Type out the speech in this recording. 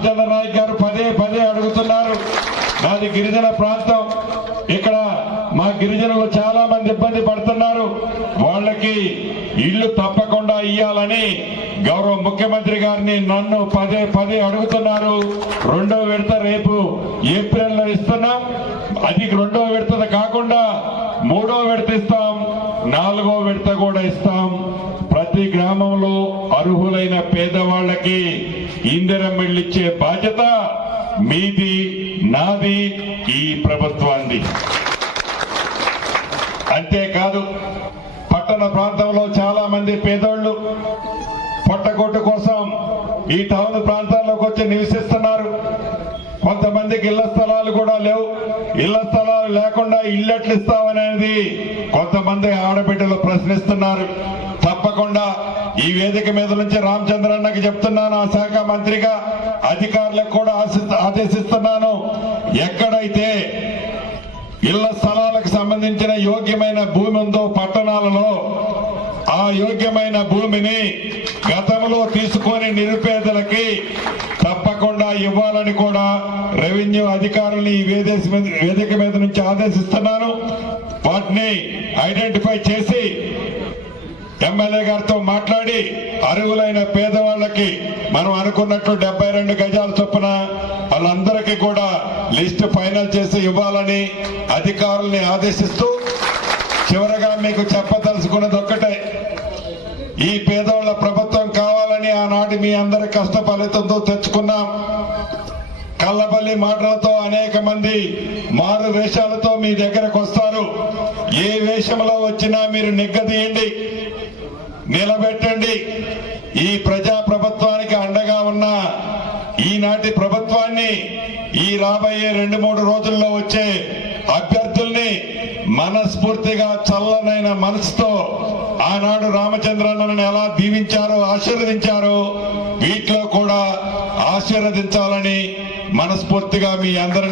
రామచంద్ర నాయక్ గారు పదే పదే అడుగుతున్నారు. నాది గిరిజన ప్రాంతం, ఇక్కడ మా గిరిజనులు చాలా మంది ఇబ్బంది పడుతున్నారు, వాళ్ళకి ఇల్లు తప్పకుండా ఇయ్యాలని గౌరవ ముఖ్యమంత్రి గారిని నన్ను పదే పదే అడుగుతున్నారు. రెండో విడత రేపు ఏప్రిల్లో ఇస్తున్నాం. అది రెండో విడత కాకుండా మూడో విడత ఇస్తాం, నాలుగో విడత కూడా ఇస్తాం. ప్రతి గ్రామంలో అర్హులైన పేదవాళ్లకి ఇందిరమ్మ ఇల్లు ఇచ్చే బాధ్యత మీది, నాది, ఈ ప్రభుత్వాన్ని. అంతేకాదు పట్టణ ప్రాంతంలో చాలా మంది పేదోళ్లు పొట్టగొట్టు కోసం ఈ టౌన్ ప్రాంతాల్లోకి వచ్చి నివసిస్తున్నారు. కొంతమందికి ఇళ్ల స్థలాలు కూడా లేవు. ఇళ్ల స్థలాలు లేకుండా ఇల్లెట్లు ఇస్తామనేది కొంతమంది ఆడబిడ్డలు ప్రశ్నిస్తున్నారు. తప్పకుండా ఈ వేదిక మీద నుంచి రామచంద్రన్నకి చెప్తున్నాను, ఆ శాఖ మంత్రిగా అధికారులకు కూడా ఆదేశిస్తున్నాను, ఎక్కడైతే ఇళ్ల స్థలాలకు సంబంధించిన యోగ్యమైన భూమి ఉందో పట్టణాలలో ఆ యోగ్యమైన భూమిని గతంలో తీసుకొని నిరుపేదలకి తప్పకుండా ఇవ్వాలని కూడా రెవెన్యూ అధికారుల్ని ఈ వేదిక మీద నుంచి ఆదేశిస్తున్నాను. వాటిని ఐడెంటిఫై చేసి ఎమ్మెల్యే గారితో మాట్లాడి అర్హులైన పేదవాళ్లకి మనం అనుకున్నట్టు 72 గజాల చొప్పున వాళ్ళందరికీ కూడా లిస్టు ఫైనల్ చేసి ఇవ్వాలని అధికారుల్ని ఆదేశిస్తూ, చివరగా మీకు చెప్పదలుచుకున్నది ఒక్కటే, ఈ పేదవాళ్ల ప్రభుత్వం కావాలని ఆనాటి మీ అందరి కష్ట ఫలితంతో తెచ్చుకున్నాం. కళ్ళబల్లి మాటలతో అనేక మంది మారు వేషాలతో మీ దగ్గరకు వస్తారు. ఏ వేషంలో వచ్చినా మీరు నిగ్గదీయండి, నిలబెట్టండి. ఈ ప్రజా ప్రభుత్వానికి అండగా ఉన్న ఈనాటి ప్రభుత్వాన్ని ఈ రాబోయే 2-3 రోజుల్లో వచ్చే అభ్యర్థుల్ని మనస్ఫూర్తిగా చల్లనైన మనసుతో ఆనాడు రామచంద్రన్నను ఎలా దీవించారో ఆశీర్వదించారో వీటిలో కూడా ఆశీర్వదించాలని మనస్ఫూర్తిగా మీ అందరినీ